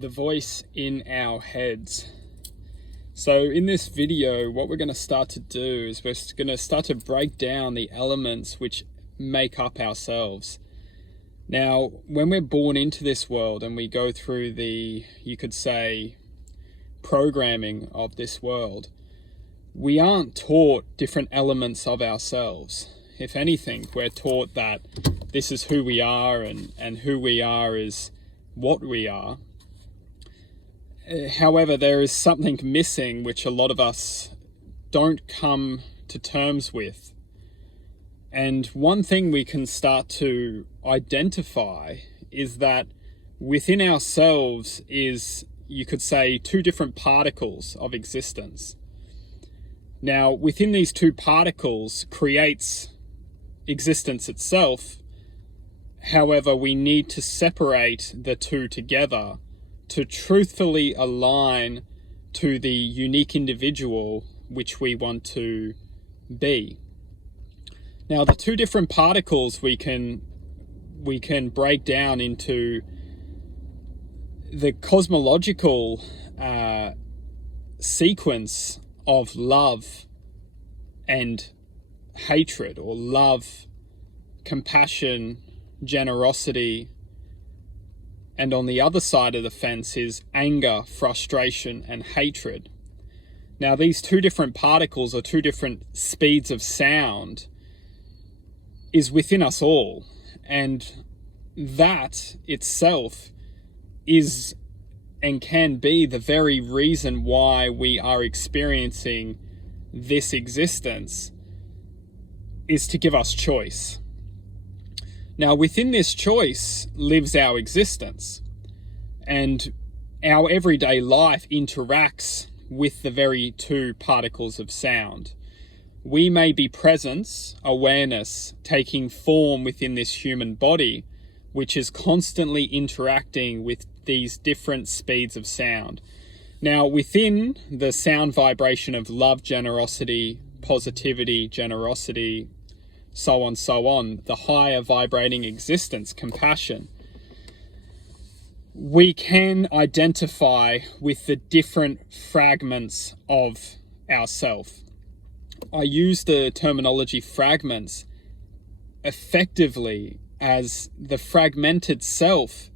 the voice in our heads. So in this video, what we're going to start to do is we're going to start to break down the elements which make up ourselves. Now, when we're born into this world and we go through the, you could say, programming of this world, we aren't taught different elements of ourselves. If anything, we're taught that this is who we are and who we are is what we are. However, there is something missing which a lot of us don't come to terms with. And one thing we can start to identify is that within ourselves is, you could say, two different particles of existence. Now, within these two particles creates existence itself. However, we need to separate the two together to truthfully align to the unique individual which we want to be. Now, the two different particles we can break down into the cosmological sequence of love and hatred, or love, compassion, generosity, and on the other side of the fence is anger, frustration, and hatred. Now, these two different particles, or two different speeds of sound, is within us all, and that itself is and can be the very reason why we are experiencing this existence, is to give us choice. Now, within this choice lives our existence, and our everyday life interacts with the very two particles of sound. We may be presence, awareness, taking form within this human body, which is constantly interacting with these different speeds of sound. Now, within the sound vibration of love, generosity, positivity, generosity, so on, the higher vibrating existence, compassion, we can identify with the different fragments of ourself. I use the terminology fragments effectively as the fragmented self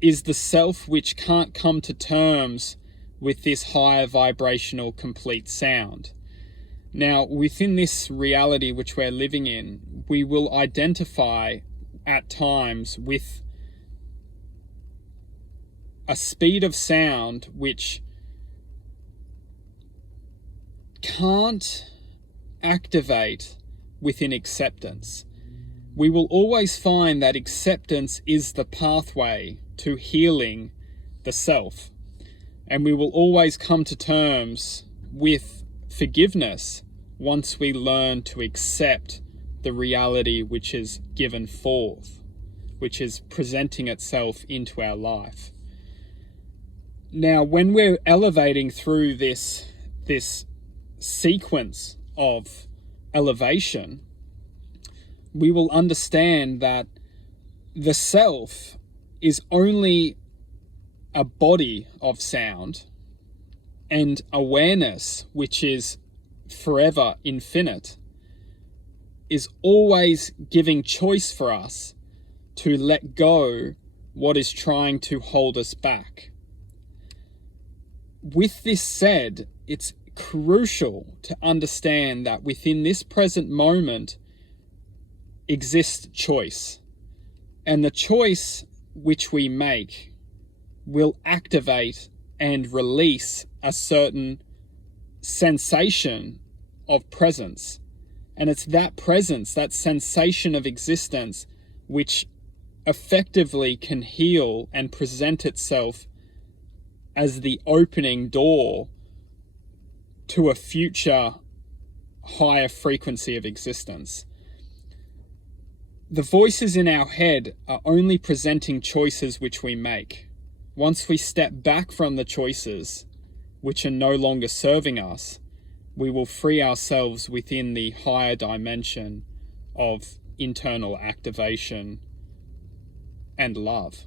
is the self which can't come to terms with this higher vibrational complete sound. Now, within this reality which we're living in, we will identify at times with a speed of sound which can't activate within acceptance. We will always find that acceptance is the pathway to healing the self, and we will always come to terms with forgiveness once we learn to accept the reality which is given forth, which is presenting itself into our life. Now, when we're elevating through this sequence of elevation, we will understand that the self is only a body of sound, and awareness, which is forever infinite, is always giving choice for us to let go what is trying to hold us back. With this said, it's crucial to understand that within this present moment exists choice, and the choice which we make will activate and release a certain sensation of presence. And it's that presence, that sensation of existence, which effectively can heal and present itself as the opening door to a future higher frequency of existence. The voices in our head are only presenting choices which we make. Once we step back from the choices which are no longer serving us, we will free ourselves within the higher dimension of internal activation and love.